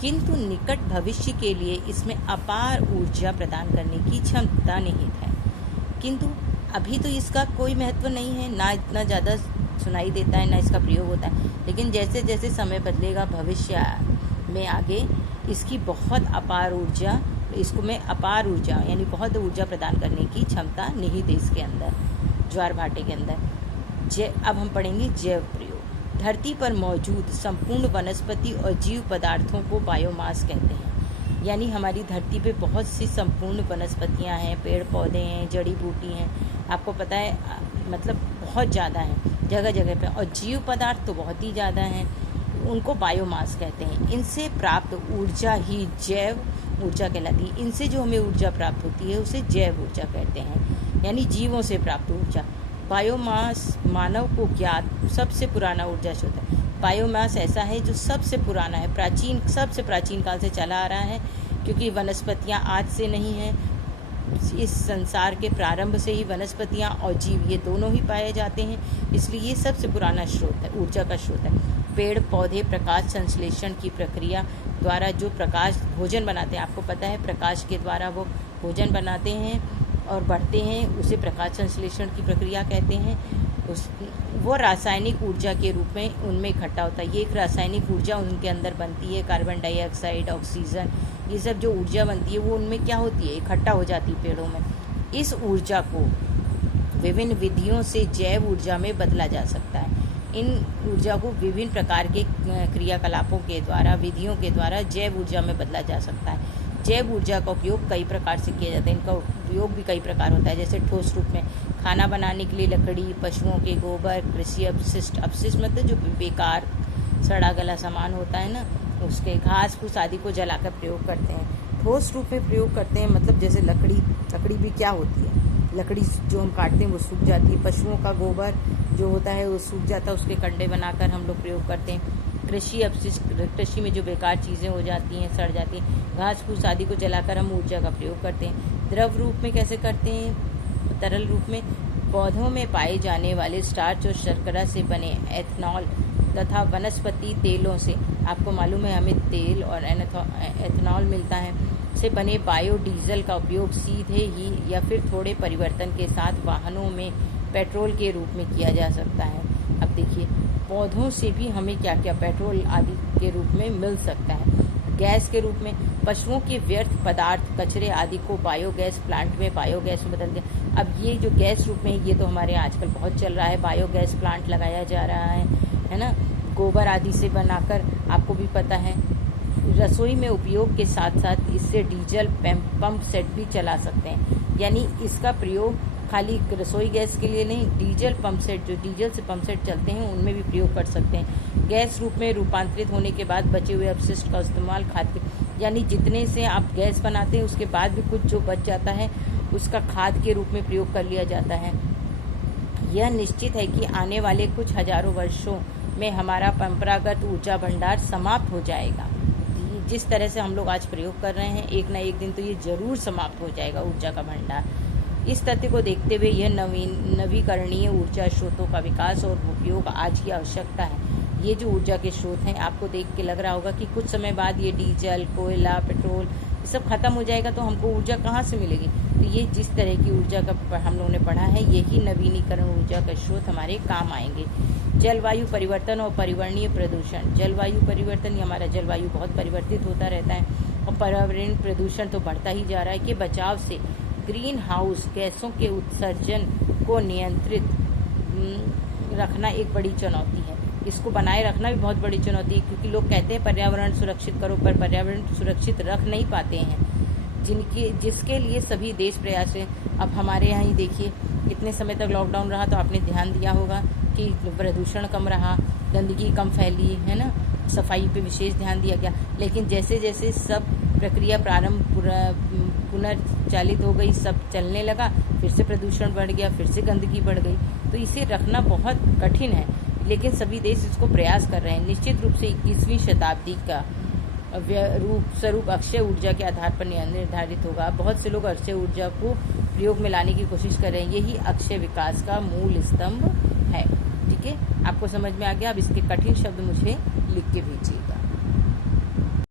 किंतु निकट भविष्य के लिए इसमें अपार ऊर्जा प्रदान करने की क्षमता निहित है। किंतु अभी तो इसका कोई महत्व नहीं है, ना इतना ज़्यादा सुनाई देता है, ना इसका प्रयोग होता है। लेकिन जैसे जैसे समय बदलेगा भविष्य में आगे इसकी बहुत अपार ऊर्जा, इसको में अपार ऊर्जा यानी बहुत ऊर्जा प्रदान करने की क्षमता निहित है इसके अंदर, ज्वार भाटे के अंदर। अब हम पढ़ेंगे जैव प्रयोग। धरती पर मौजूद संपूर्ण वनस्पति और जीव पदार्थों को बायोमास कहते हैं। यानी हमारी धरती पे बहुत सी संपूर्ण वनस्पतियां हैं, पेड़ पौधे हैं, जड़ी बूटी हैं, आपको पता है, मतलब बहुत ज़्यादा हैं जगह जगह पे, और जीव पदार्थ तो बहुत ही ज़्यादा हैं, उनको बायोमास कहते हैं। इनसे प्राप्त ऊर्जा ही जैव ऊर्जा कहलाती है। इनसे जो हमें ऊर्जा प्राप्त होती है उसे जैव ऊर्जा कहते हैं, यानी जीवों से प्राप्त ऊर्जा। बायोमास मानव को ज्ञात सबसे पुराना ऊर्जा स्रोत है। बायोमास ऐसा है जो सबसे पुराना है, प्राचीन, सबसे प्राचीन काल से चला आ रहा है, क्योंकि वनस्पतियाँ आज से नहीं हैं। इस संसार के प्रारंभ से ही वनस्पतियाँ और जीव ये दोनों ही पाए जाते हैं, इसलिए ये सबसे पुराना स्रोत है, ऊर्जा का स्रोत है। पेड़ पौधे प्रकाश संश्लेषण की प्रक्रिया द्वारा जो प्रकाश भोजन बनाते हैं, आपको पता है प्रकाश के द्वारा वो भोजन बनाते हैं और बढ़ते हैं, उसे प्रकाश संश्लेषण की प्रक्रिया कहते हैं। वो रासायनिक ऊर्जा के रूप में उनमें इकट्ठा होता है। ये एक रासायनिक ऊर्जा उनके अंदर बनती है, कार्बन डाइऑक्साइड, ऑक्सीजन, ये सब जो ऊर्जा बनती है वो उनमें क्या होती है, इकट्ठा हो जाती है पेड़ों में। इस ऊर्जा को विभिन्न विधियों से जैव ऊर्जा में बदला जा सकता है। इन ऊर्जा को विभिन्न प्रकार के क्रियाकलापों के द्वारा, विधियों के द्वारा जैव ऊर्जा में बदला जा सकता है। जैव ऊर्जा का उपयोग कई प्रकार से किया जाता है। इनका उपयोग भी कई प्रकार होता है, जैसे ठोस रूप में खाना बनाने के लिए लकड़ी, पशुओं के गोबर, कृषि अपशिष्ट, अपशिष्ट मतलब जो बेकार सड़ा गला सामान होता है ना, उसके घास फूस आदि को जलाकर प्रयोग करते हैं। ठोस रूप में प्रयोग करते हैं, मतलब जैसे लकड़ी भी क्या होती है, लकड़ी जो हम काटते हैं वो सूख जाती है। पशुओं का गोबर जो होता है वो सूख जाता है, उसके कंडे बनाकर हम लोग प्रयोग करते हैं। कृषि अपशिष्ट, कृषि में जो बेकार चीज़ें हो जाती हैं, सड़ जाती हैं, घास फूस आदि को जलाकर हम ऊर्जा का प्रयोग करते हैं। द्रव रूप में कैसे करते हैं, तरल रूप में पौधों में पाए जाने वाले स्टार्च और शर्करा से बने एथनॉल तथा वनस्पति तेलों से, आपको मालूम है हमें तेल और एथनॉल मिलता है, से बने बायोडीजल का उपयोग सीधे ही या फिर थोड़े परिवर्तन के साथ वाहनों में पेट्रोल के रूप में किया जा सकता है। अब देखिए, पौधों से भी हमें क्या क्या पेट्रोल आदि के रूप में मिल सकता है। गैस के रूप में पशुओं के व्यर्थ पदार्थ, कचरे आदि को बायोगैस प्लांट में बायोगैस में बदल दिया। अब ये जो गैस रूप में, ये तो हमारे आजकल बहुत चल रहा है, बायोगैस प्लांट लगाया जा रहा है ना, गोबर आदि से बनाकर, आपको भी पता है। रसोई में उपयोग के साथ साथ इससे डीजल पंप सेट भी चला सकते हैं। यानी इसका प्रयोग खाली रसोई गैस के लिए नहीं, डीजल पंप सेट, जो डीजल से पंप सेट चलते हैं उनमें भी प्रयोग कर सकते हैं। गैस रूप में रूपांतरित होने के बाद बचे हुए अपशिष्ट का इस्तेमाल खाद के, यानी जितने से आप गैस बनाते हैं उसके बाद भी कुछ जो बच जाता है उसका खाद के रूप में प्रयोग कर लिया जाता है। यह निश्चित है कि आने वाले कुछ हजारों वर्षों में हमारा परंपरागत ऊर्जा भंडार समाप्त हो जाएगा। जिस तरह से हम लोग आज प्रयोग कर रहे हैं, एक ना एक दिन तो ये जरूर समाप्त हो जाएगा ऊर्जा का भंडार। इस तथ्य को देखते हुए यह नवीकरणीय ऊर्जा स्रोतों का विकास और उपयोग आज की आवश्यकता है। ये जो ऊर्जा के स्रोत हैं, आपको देख के लग रहा होगा कि कुछ समय बाद ये डीजल, कोयला, पेट्रोल ये सब खत्म हो जाएगा, तो हमको ऊर्जा कहाँ से मिलेगी। तो ये जिस तरह की ऊर्जा का हम लोगों ने पढ़ा है, यही नवीनीकरण ऊर्जा का स्रोत हमारे काम आएंगे। जलवायु परिवर्तन और पर्यावरणीय प्रदूषण। जलवायु परिवर्तन, ये हमारा जलवायु बहुत परिवर्तित होता रहता है, और पर्यावरणीय प्रदूषण तो बढ़ता ही जा रहा है। के बचाव से ग्रीन हाउस गैसों के उत्सर्जन को नियंत्रित रखना एक बड़ी चुनौती है। इसको बनाए रखना भी बहुत बड़ी चुनौती है, क्योंकि लोग कहते हैं पर्यावरण सुरक्षित करो, पर पर्यावरण सुरक्षित रख नहीं पाते हैं, जिसके लिए सभी देश प्रयास हैं। अब हमारे यहाँ ही देखिए, इतने समय तक लॉकडाउन रहा तो आपने ध्यान दिया होगा कि प्रदूषण कम रहा, गंदगी कम फैली, है ना, सफाई पे विशेष ध्यान दिया गया। लेकिन जैसे जैसे सब प्रक्रिया पुनर्चालित हो गई, सब चलने लगा, फिर से प्रदूषण बढ़ गया, फिर से गंदगी बढ़ गई। तो इसे रखना बहुत कठिन है, लेकिन सभी देश इसको प्रयास कर रहे हैं। निश्चित रूप से 21वीं शताब्दी का स्वरूप अक्षय ऊर्जा के आधार पर निर्धारित होगा। बहुत से लोग अक्षय ऊर्जा को प्रयोग में लाने की कोशिश कर रहे हैं। यही अक्षय विकास का मूल स्तंभ है। ठीक है, आपको समझ में आ गया। अब इसके कठिन शब्द मुझे लिख के भेजिएगा।